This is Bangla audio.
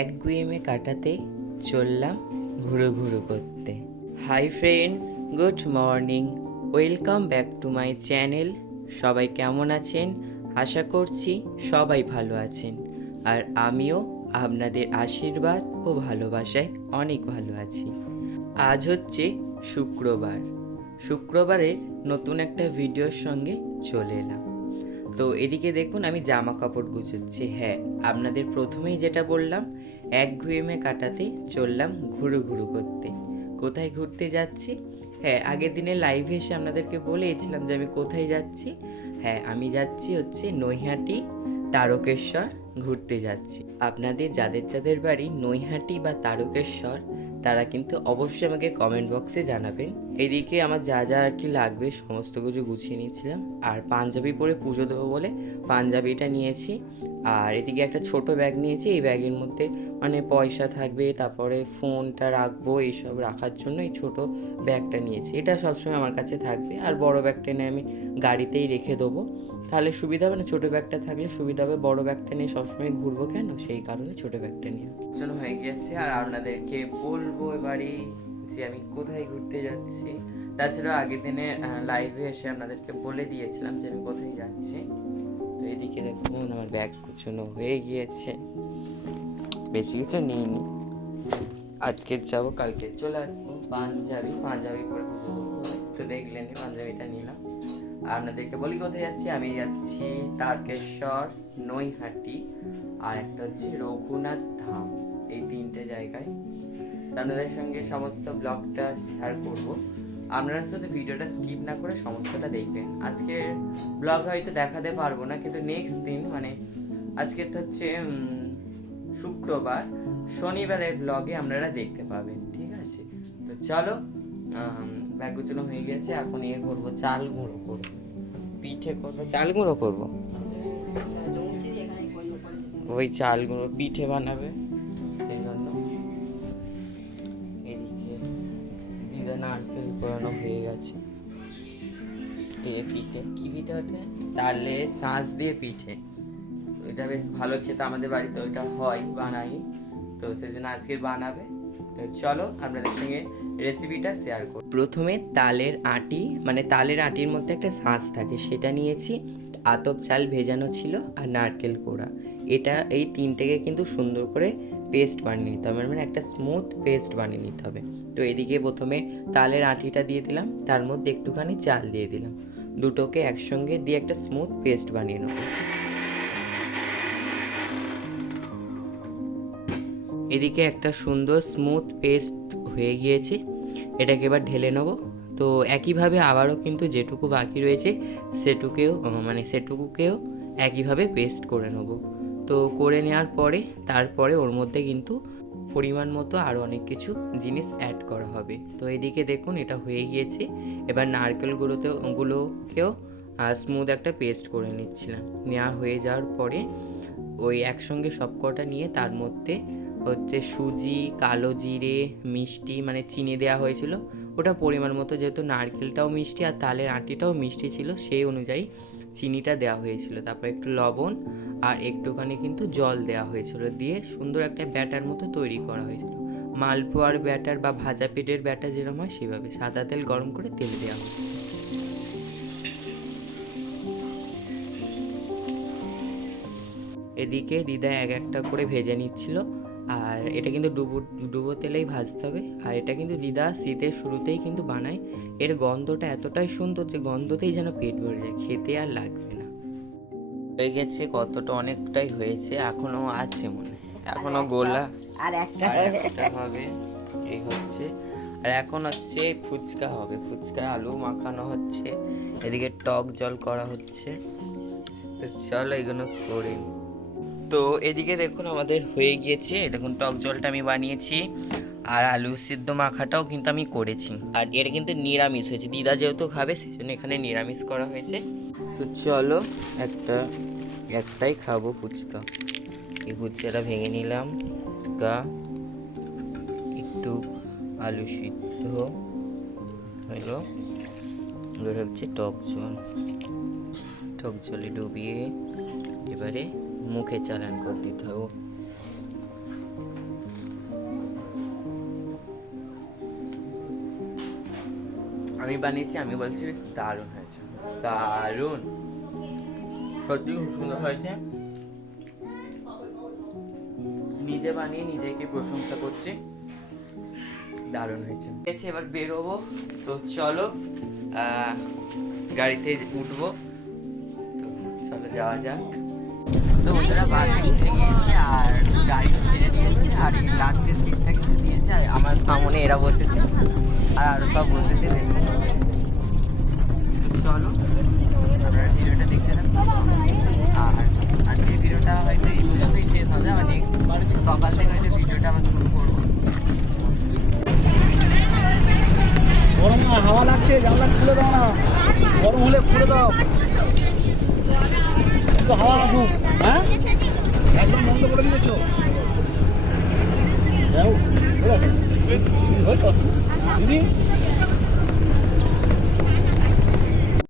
একগুঁয়েমে কাটাতে চললাম ঘুরু ঘুরু করতে। Hi friends, good morning, welcome back to my channel. সবাই কেমন আছেন? আশা করছি সবাই ভালো আছেন, আর আমিও আপনাদের আশীর্বাদ ও ভালোবাসায় অনেক ভালো আছি। আজ হচ্ছে শুক্রবারের নতুন একটা ভিডিওর সঙ্গে চলে এলাম। তো এদিকে দেখুন আমি জামা কাপড় গুছোচ্ছি। হ্যাঁ, আপনাদের প্রথমেই যেটা বললাম, একঘেয়েমে কাটাতে চললাম ঘুরু ঘুরু করতে। কোথায় ঘুরতে যাচ্ছি? হ্যাঁ, আগের দিনে লাইভে এসে আপনাদেরকে বলেছিলাম যে আমি কোথায় যাচ্ছি। হ্যাঁ, আমি যাচ্ছি হচ্ছে নৈহাটি তারকেশ্বর ঘুরতে যাচ্ছি। আপনাদের যাদের যাদের বাড়ি নৈহাটি বা তারকেশ্বর, তারা কিন্তু অবশ্যই আমাকে কমেন্ট বক্সে জানাবেন। এদিকে আমার যা যা আর কি লাগবে সমস্ত কিছু গুছিয়ে নিয়েছিলাম, আর পাঞ্জাবি পরে পুজো দেবো বলে পাঞ্জাবিটা নিয়েছি। আর এদিকে একটা ছোট ব্যাগ নিয়েছি, এই ব্যাগের মধ্যে মানে পয়সা থাকবে, তারপরে ফোনটা রাখবো, এইসব রাখার জন্য এই ছোট ব্যাগটা নিয়েছি। এটা সবসময় আমার কাছে থাকবে, আর বড় ব্যাগটা নিয়ে আমি গাড়িতেই রেখে দেবো, তাহলে সুবিধা হবে না। ছোটো ব্যাগটা থাকলে সুবিধা হবে, বড় ব্যাগটা নিয়ে সবসময় ঘুরবো কেন, সেই কারণে ছোটো ব্যাগটা নিয়ে জন্য হয়ে গিয়েছে। আর আপনাদেরকে বলবো এবারে যে আমি কোথায় ঘুরতে যাচ্ছি। তাছাড়া আগের দিনে লাইভে এসে আপনাদেরকে বলে দিয়েছিলাম যে আমি কোথায় যাচ্ছি। তো এদিকে দেখুন আমার ব্যাগ গুছানো হয়ে গিয়েছে, বেশি কিছু নিইনি। আজকে যাবো, কালকে চলে আসবো। পাঞ্জাবি পরে পুজো দেবো, তো দেখলেন পাঞ্জাবিটা নিলাম। আপনাদেরকে বলি কোথায় যাচ্ছি। আমি যাচ্ছি তারকেশ্বর, নৈহাটি, আর একটা হচ্ছে রঘুনাথ ধাম। এই তিনটে জায়গায় আপনাদের সঙ্গে সমস্ত ব্লগটা শেয়ার করব। আপনারা শুধু ভিডিওটা স্কিপ না করে সমস্তটা দেখবেন। আজকের ব্লগ হয়তো দেখাতে পারবো না, কিন্তু নেক্সট দিন মানে আজকে তো হচ্ছে শুক্রবার, শনিবারের ব্লগে আপনারা দেখতে পাবেন, ঠিক আছে? তো চলো, ব্যাগ গুছানো হয়ে গেছে। এখন এর করবো চাল গুঁড়ো করবো, পিঠে করবো, চাল গুঁড়ো করবো। ওই চাল গুঁড়ো পিঠে বানাবে, সেই জন্য। এদিকে দিদা নারকেল কোরানো হয়ে গেছে। এই পিঠে, কি পিঠে ওঠে? তালে শাঁস দিয়ে পিঠে। এটা বেশ ভালো খেতে, আমাদের বাড়িতে ওইটা হয়, বানাই, তো সেই জন্য আজকে বানাবে। তো চলো আপনাদের সঙ্গে রেসিপিটা শেয়ার করি। প্রথমে তালের আটি, মানে তালের আটির মধ্যে একটা শাঁস থাকে, সেটা নিয়েছি। আতপ চাল ভেজানো ছিল, আর নারকেল কোড়া। এই তিনটেকে কিন্তু সুন্দর করে পেস্ট বানিয়ে নিতে হবে, মানে একটা স্মুথ পেস্ট বানিয়ে নিতে হবে। তো এদিকে প্রথমে তালের আটিটা দিয়ে দিলাম, তার মধ্যে একটুখানি চাল দিয়ে দিলাম, দুটোকে একসঙ্গে দিয়ে একটা স্মুথ পেস্ট বানিয়ে নেব। এদিকে একটা সুন্দর স্মুথ পেস্ট হয়ে গিয়েছে, এটাকে এবার ঢেলে নেব। তো একইভাবে আবারও কিন্তু যেটুকু বাকি রয়েছে সেটুকুকেও একইভাবে পেস্ট করে নেব। তো করে নেওয়ার পরে তারপরে ওর মধ্যে কিন্তু পরিমাণ মতো আরও অনেক কিছু জিনিস অ্যাড করা হবে। তো এদিকে দেখুন এটা হয়ে গিয়েছে। এবার নারকেলগুলোকেও স্মুথ একটা পেস্ট করে নিচ্ছিলাম। নেওয়া হয়ে যাওয়ার পরে ওই একসঙ্গে সবকটা নিয়ে তার মধ্যে হচ্ছে সুজি, কালো জিরে, মিষ্টি, মানে চিনি দেওয়া হয়েছিল। ওটা পরিমাণ মতো, যেহেতু নারকেলটাও মিষ্টি আর তালের আটিটাও মিষ্টি ছিল, সেই অনুযায়ী চিনিটা দেওয়া হয়েছিল। তারপর একটু লবণ আর একটুখানি কিন্তু জল দেওয়া হয়েছিল, দিয়ে সুন্দর একটা ব্যাটার মতো তৈরি করা হয়েছিল। মালপোয়ার ব্যাটার বা ভাজা পেটের ব্যাটার যেরকম হয় সেভাবে সাদা তেল গরম করে তেল দেওয়া হচ্ছে। এদিকে দিদা এক একটা করে ভেজে নিচ্ছিল, আর এটা কিন্তু ডুবো তেলেই ভাজতে হবে। আর এটা কিন্তু দিদা শীতের শুরুতেই কিন্তু বানায়। এর গন্ধটা এতটাই সুন্দর যে গন্ধতেই যেন পেট ভরে যায়, খেতে আর লাগবে না। হয়ে গেছে, কতটা অনেকটাই হয়েছে, এখনো আছে মনে, এখনো গোলা আর একটা হবে। এই হচ্ছে, আর এখন হচ্ছে ফুচকা হবে, ফুচকা আলু মাখানো হচ্ছে, এদিকে টক জল করা হচ্ছে। তো চলো এগুলো করে। তো এদিকে দেখুন আমাদের হয়ে গিয়েছে, দেখুন টক জলটা আমি বানিয়েছি, আর আলু সিদ্ধ মাখাটাও কিন্তু আমি করেছি। আর এটা কিন্তু নিরামিষ হয়েছে, দিদা যেহেতু খাবে সেই জন্য এখানে নিরামিষ করা হয়েছে। তো চলো একটাই খাবো ফুচকা। এই ফুচকাটা ভেঙে নিলাম, একটু আলু সিদ্ধ হলো, এবার হচ্ছে টক জলে ডুবিয়ে এবারে মুখে চালান করে দিতে হবে। আমি বানিয়েছি, আমি বলছি বেশ দারুণ হয়েছে, দারুণ, সত্যি খুব সুন্দর হয়েছে। নিজে বানিয়ে নিজেকে প্রশংসা করছি, দারুণ হয়েছে। এবার বেরোবো, তো চলো গাড়িতে উঠবো, তো চলো যাওয়া যাক। তো ওরা বাসে উঠে গিয়েছে আর গাড়ি ছেড়ে দিয়েছে, আর এই লাস্টের সিটটা কিন্তু দিয়েছে, আর আমার সামনে এরা বসেছে আর আরো সব বসেছে। চলো আমরা ভিডিওটা দেখতে থাকবো, আর আজকের ভিডিওটা হয়তো এই পর্যন্তই শেষ হবে, আবার নেক্সট সকাল থেকে হয়তো ভিডিওটা আবার শুরু করবো। গরম না, হাওয়া লাগছে, জানলা খুলে দাও না, গরম হলে খুলে দাও, একটু হাওয়া আসুক। হ্যাঁ, একদম বন্ধ করে দিয়েছ। দিদি